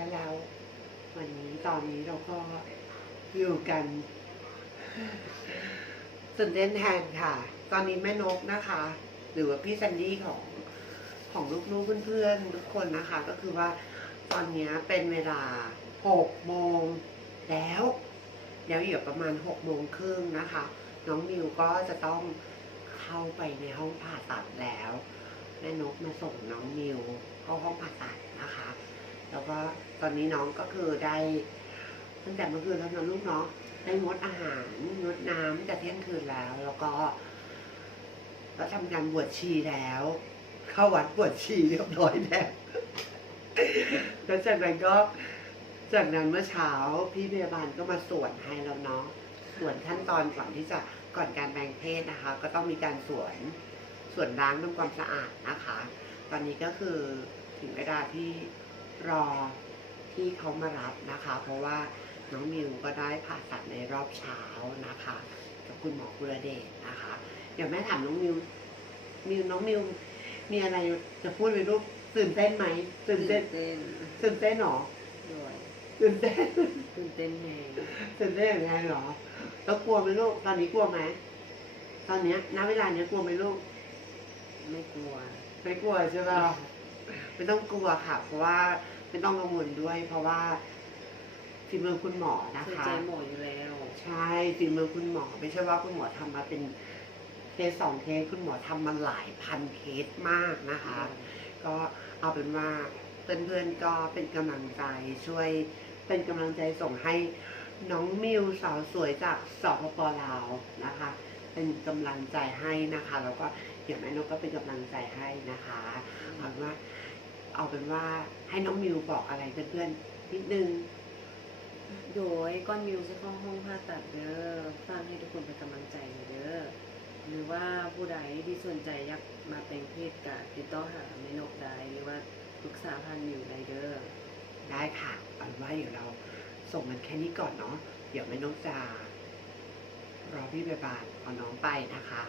และแล้ววันนี้ตอนนี้เราก็อยู่กันตื่นเต้นแทนค่ะ ตอนนี้แม่นกนะคะ หรือว่าพี่ซันดี้ของลูกๆเพื่อนๆทุกคนนะคะ ก็คือว่าตอนนี้เป็นเวลา6 โมงแล้วเดี๋ยวอีกประมาณ6 โมงครึ่งนะคะ น้องมิวก็จะต้องเข้าไปในห้องผ่าตัดแล้วแม่นกมาส่งน้องมิวเข้าห้องผ่าตัดนะคะ แล้วก็ตอนนี้น้องก็คือได้ตั้งแต่เมื่อคืนแล้วนะลูกเนาะได้งดอาหารงดน้ำแต่เที่ยงคืนแล้วก็ทำการบวชชีแล้ว เข้าวัดบวชชีเรียบร้อยแล้วแล้วจากนั้นเมื่อเช้าพี่พยาบาลก็มาสวดให้แล้วเนาะส่วนขั้นตอนก่อนการแปลงเพศนะคะ ก็ต้องมีการส่วนล้างทำความสะอาดนะคะ ตอนนี้ก็คือถึงเวลาที่รอที่เขามารับนะคะ เพราะว่าน้องมิวก็ได้ผ่าตัดในรอบเช้านะคะกับคุณหมอกุลเดชนะคะเดี๋ยวแม่ถามน้องมิวมีอะไรจะพูดไหมลูกตื่นเต้นไหมตื่นเต้นหรอด้วยตื่นเต้นแน่ ตื่นเต้นยังไงหรอแล้วกลัวไหมลูกตอนนี้กลัวไหมตอนเนี้ยณเวลาเนี้ยกลัวไหมลูกไม่กลัวใช่ไหมไม่ต้องกลัวค่ะเพราะว่าไม่ต้องกังวลด้วย เพราะว่าฝีมือคุณหมอนะคะใจหมออยู่แล้วใช่ฝีมือคุณหมอไม่ใช่ว่าคุณหมอทำมาเป็นเคส2 เคสคุณหมอทำมาหลายพันเคสมากนะคะ ก็เอาเป็นว่าเพื่อนๆก็เป็นกำลังใจช่วยเป็นกำลังใจส่งให้น้องมิวสาวสวยจากสปป.ลาวนะคะ เป็นกำลังใจให้นะคะแล้วก็เดี๋ยวแม่นกก็เป็นกำลังใจให้นะคะเอาเป็นว่าให้น้องมิวบอกอะไรเพื่อนๆนิดนึงโดยก้อนมิวจะเข้าห้องผ่าตัดเด้อฟังให้ทุกคนเป็นกำลังใจเด้อหรือว่าผู้ใดที่สนใจอยากมาแปลงเพศกะติดต่อหาแม่นกได้หรือว่าปรึกษาผ่านมิวได้เด้อได้ค่ะเอาเป็นว่าเดี๋ยวเราส่งมันแค่นี้ก่อนเนาะเดี๋ยวแม่นกจะรอพี่พยาบาลเอาน้องไปนะคะ